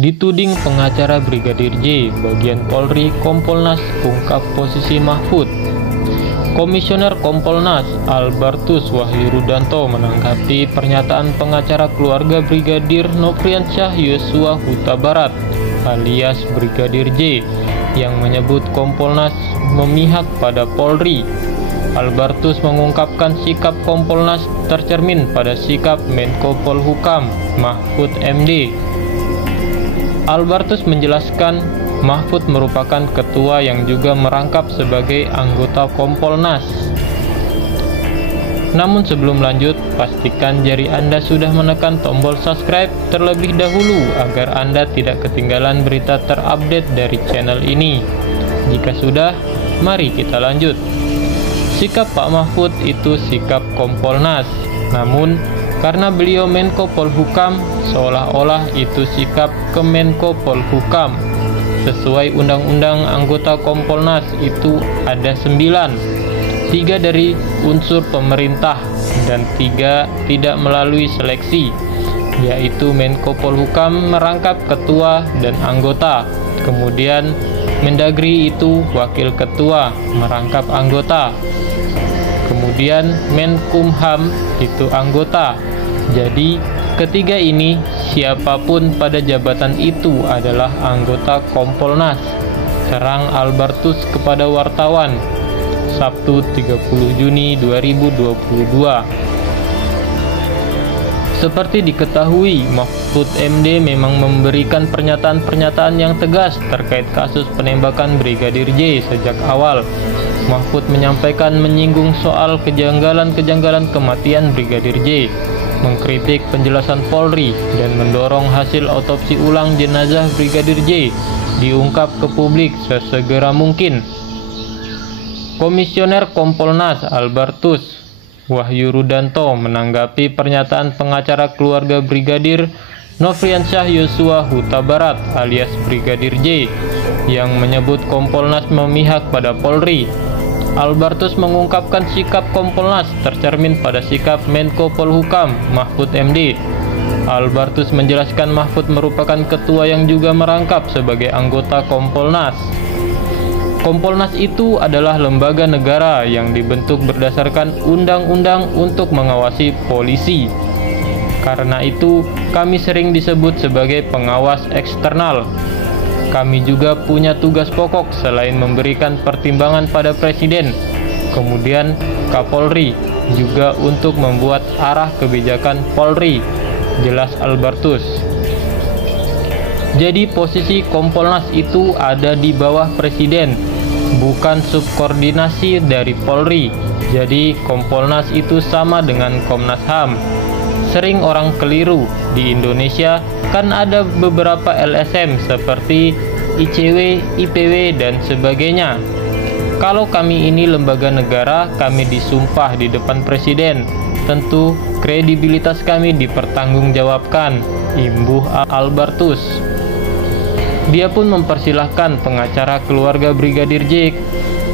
Dituding pengacara Brigadir J, bagian Polri Kompolnas ungkap posisi Mahfud. Komisioner Kompolnas Albertus Wahyurudanto menanggapi pernyataan pengacara keluarga Brigadir Nofriansyah Yosua Huta Barat alias Brigadir J yang menyebut Kompolnas memihak pada Polri. Albertus mengungkapkan sikap Kompolnas tercermin pada sikap Menko Polhukam Mahfud MD. Albertus menjelaskan Mahfud merupakan ketua yang juga merangkap sebagai anggota Kompolnas. Namun sebelum lanjut, pastikan jari Anda sudah menekan tombol subscribe terlebih dahulu agar Anda tidak ketinggalan berita terupdate dari channel ini. Jika sudah, mari kita lanjut. Sikap Pak Mahfud itu sikap Kompolnas. Namun, karena beliau Menko Polhukam, seolah-olah itu sikap Kemenko Polhukam. Sesuai undang-undang anggota Kompolnas itu ada 9, 3 dari unsur pemerintah dan 3 tidak melalui seleksi, yaitu Menko Polhukam merangkap ketua dan anggota, kemudian Mendagri itu wakil ketua merangkap anggota, kemudian Menkumham itu anggota. Jadi ketiga ini siapapun pada jabatan itu adalah anggota Kompolnas. Serang Albertus kepada wartawan Sabtu 30 Juni 2022. Seperti diketahui, Mahfud MD memang memberikan pernyataan-pernyataan yang tegas terkait kasus penembakan Brigadir J sejak awal. Mahfud menyampaikan menyinggung soal kejanggalan-kejanggalan kematian Brigadir J, mengkritik penjelasan Polri, dan mendorong hasil otopsi ulang jenazah Brigadir J diungkap ke publik sesegera mungkin. Komisioner Kompolnas Albertus Wahyurudanto menanggapi pernyataan pengacara keluarga Brigadir Nofriansyah Yosua Huta Barat alias Brigadir J yang menyebut Kompolnas memihak pada Polri. Albertus mengungkapkan sikap Kompolnas tercermin pada sikap Menko Polhukam Mahfud MD. Albertus menjelaskan Mahfud merupakan ketua yang juga merangkap sebagai anggota Kompolnas. Kompolnas itu adalah lembaga negara yang dibentuk berdasarkan undang-undang untuk mengawasi polisi. Karena itu, kami sering disebut sebagai pengawas eksternal. Kami juga punya tugas pokok selain memberikan pertimbangan pada Presiden, kemudian Kapolri, juga untuk membuat arah kebijakan Polri, jelas Albertus. Jadi posisi Kompolnas itu ada di bawah Presiden, bukan subordinasi dari Polri. Jadi Kompolnas itu sama dengan Komnas HAM. Sering orang keliru, di Indonesia kan ada beberapa LSM seperti ICW, IPW, dan sebagainya. Kalau kami ini lembaga negara, kami disumpah di depan Presiden. Tentu kredibilitas kami dipertanggungjawabkan, imbuh Albertus. Dia pun mempersilahkan pengacara keluarga Brigadir J,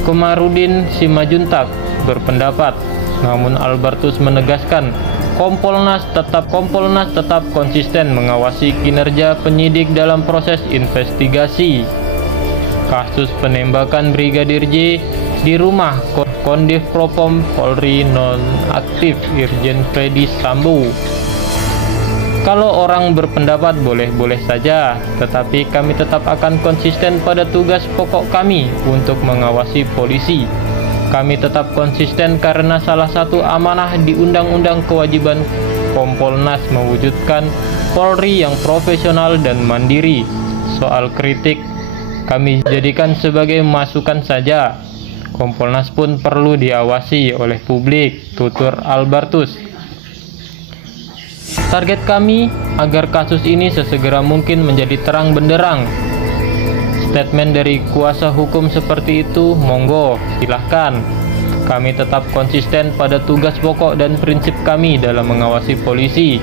Komarudin Simajuntak, berpendapat. Namun Albertus menegaskan Kompolnas tetap konsisten mengawasi kinerja penyidik dalam proses investigasi kasus penembakan Brigadir J di rumah Kondif Propam Polri nonaktif Irjen Freddy Sambo. Kalau orang berpendapat boleh-boleh saja, tetapi kami tetap akan konsisten pada tugas pokok kami untuk mengawasi polisi. Kami tetap konsisten karena salah satu amanah di Undang-Undang Kewajiban Kompolnas mewujudkan Polri yang profesional dan mandiri. Soal kritik, kami jadikan sebagai masukan saja. Kompolnas pun perlu diawasi oleh publik, tutur Albertus. Target kami agar kasus ini sesegera mungkin menjadi terang benderang. Statement dari kuasa hukum seperti itu, monggo, silahkan. Kami tetap konsisten pada tugas pokok dan prinsip kami dalam mengawasi polisi.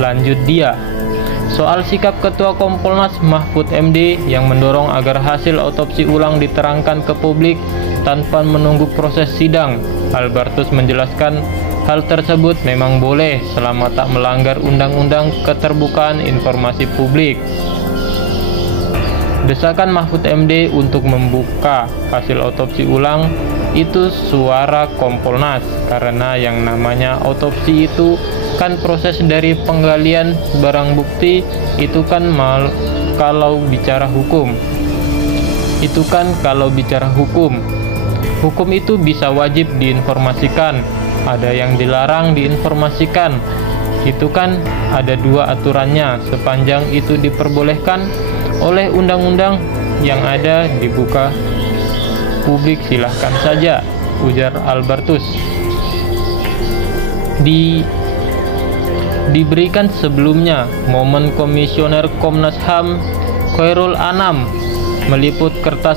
Lanjut dia. Soal sikap Ketua Kompolnas Mahfud MD yang mendorong agar hasil otopsi ulang diterangkan ke publik tanpa menunggu proses sidang, Albertus menjelaskan hal tersebut memang boleh selama tak melanggar Undang-Undang Keterbukaan Informasi Publik. Desakan Mahfud MD untuk membuka hasil otopsi ulang itu suara Kompolnas, karena yang namanya otopsi itu kan proses dari penggalian barang bukti, itu kan kalau bicara hukum. Hukum itu bisa wajib diinformasikan, ada yang dilarang diinformasikan. Itu kan ada 2 aturannya, sepanjang itu diperbolehkan oleh undang-undang yang ada dibuka publik silahkan saja, ujar Albertus. Diberikan sebelumnya, momen Komisioner Komnas HAM Khairul Anam meliput kertas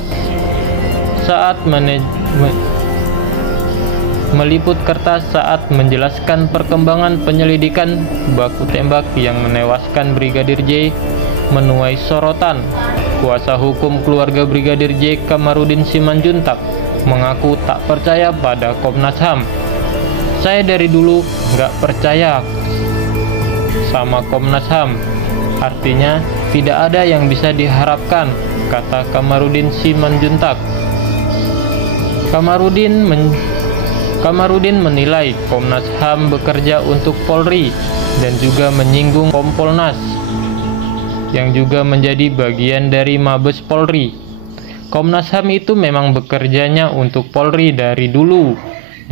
saat menjelaskan perkembangan penyelidikan baku tembak yang menewaskan Brigadir J menuai sorotan. Kuasa hukum keluarga Brigadir J, Kamarudin Simanjuntak, mengaku tak percaya pada Komnas HAM. Saya dari dulu nggak percaya sama Komnas HAM. Artinya tidak ada yang bisa diharapkan, kata Kamarudin Simanjuntak. Kamarudin menilai Komnas HAM bekerja untuk Polri dan juga menyinggung Kompolnas yang juga menjadi bagian dari Mabes Polri. Komnas HAM itu memang bekerjanya untuk Polri dari dulu.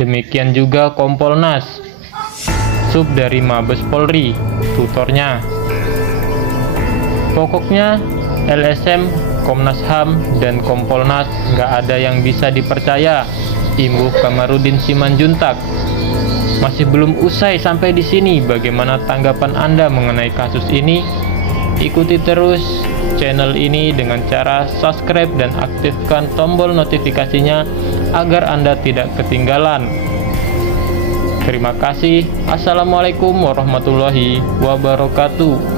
Demikian juga Kompolnas, sub dari Mabes Polri, tutornya. Pokoknya LSM, Komnas HAM, dan Kompolnas nggak ada yang bisa dipercaya, imbuh Kamarudin Simanjuntak. Masih belum usai sampai di sini. Bagaimana tanggapan Anda mengenai kasus ini? Ikuti terus channel ini dengan cara subscribe dan aktifkan tombol notifikasinya agar Anda tidak ketinggalan. Terima kasih. Assalamualaikum warahmatullahi wabarakatuh.